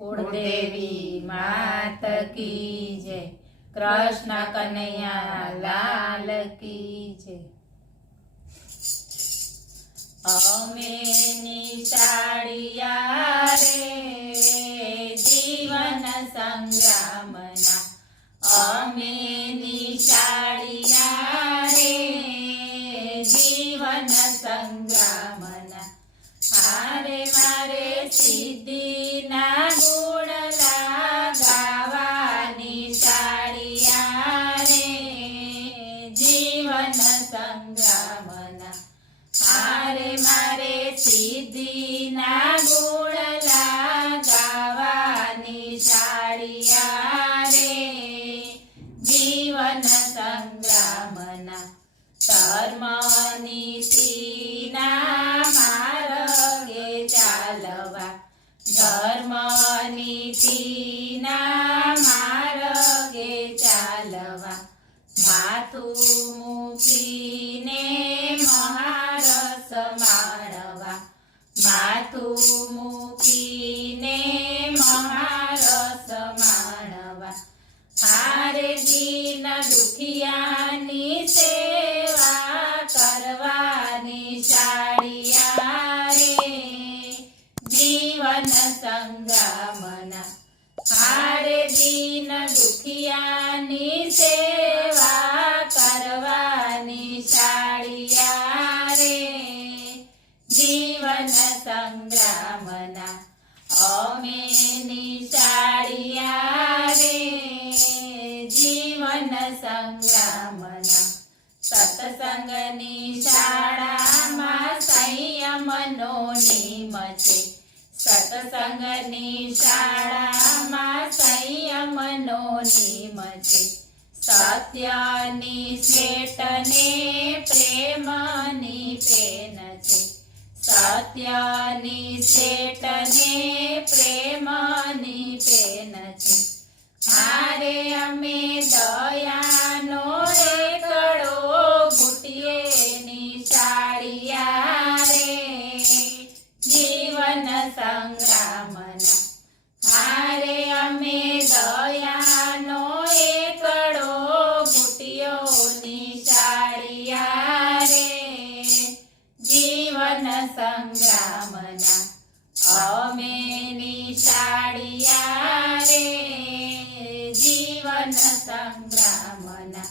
कुलदेवी मात की जय। कृष्ण कन्हैया लाल की जय। अमे निशाळिया रे जीवन संग्रामना। अमे निशाळिया रे जीवन संग्रामना। हारे मारे सिद्धीना गुणला गावा निशाळिया रे जीवन संग्रामना। हारे मारे सिद्धीना गुणला गावा निशाळिया रे जीवन संग्रामना। धर्म नीतिना मार्गे चालवा। धर्म नीतिना मार्गे चालवा। माथुं मूकीने महारस माणवा। माथुं मूकीने महारस माणवा। हारे दीन दुखियानी सेवा करवानी शाळिया रे जीवन संग्रामना। हारे दीन दुखियानी सेवा करवानी शाळिया रे जीवन संग्रामना। अमे निशाळिया रे जीवन संग्रामना। सत्संगनी शाळामां संयमनो नियम छे। सत्संगनी शाळामां संयमनो नियम छे। सत्यनी श्वेतने प्रेमनी पेन छे। सत्यनी श्वेतने प्रेमनी पेन छे। हारे अमे दयानो एकड़ो घूटीए निशाळिया रे जीवन संग्रामना। हारे अमे दयानो एकड़ो घूटियो निशाळिया रे जीवन संग्रामना। अमे निशाळिया रे जीवन संग्रामना।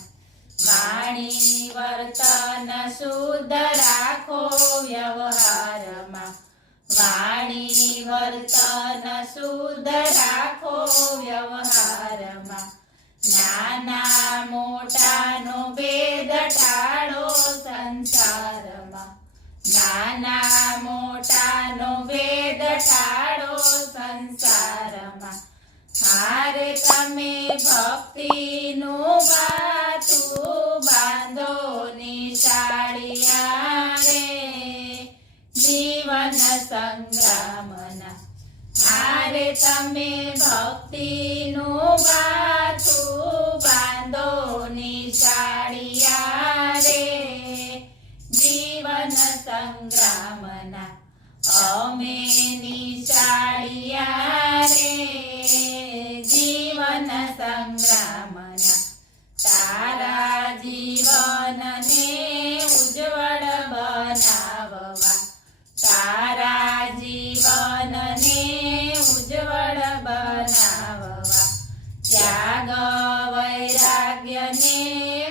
वाणी वर्तन शुद्ध राखो व्यवहारमा। वाणी वर्तन शुद्ध राखो व्यवहारमा। नाना मोटानो भेद टाळो संसारमा। नाना मोटानो भेद टाळो संसारमा। हारे तमे भक्तिनुं बाथुं बांधो निशाळिया रे जीवन संग्रामना। हारे तमे भक्तिनुं बाथुं बांधो निशाळिया रे जीवन संग्रामना। अमे निशाळिया रे जीवन संग्रामना। तारा जीवनने उज्जवल बनाववा। तारा जीवनने उज्जवल बनाववा। त्याग वैराग्यने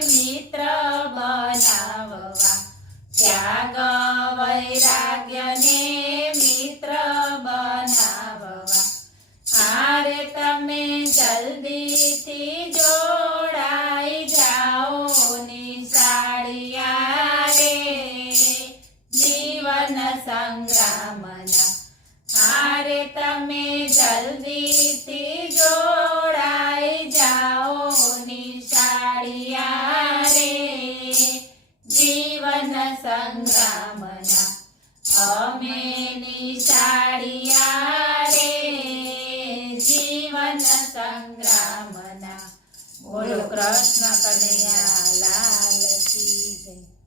मित्र बनाववा। त्याग वैराग्यने मित्र बनाववा। हारे तमे जल्दीथी जोड़ाई जाओ निशाळिया रे जीवन संग्रामना। हारे तमे जल्दीथी जोड़ाई जाओ निशाळिया रे जीवन संग्रामना। अमे निशाळिया रे जीवन संग्रामना। बोलो कृष्ण कन्हैया लाल